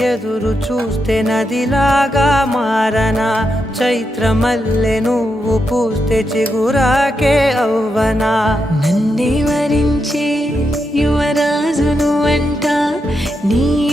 ఎదురు చూస్తే నదిలాగా మారనా, చైత్రమల్లె నువ్వు పూస్తే చిగురాకే అవ్వనా. నన్నే వరించే యువరాజును అంట నీ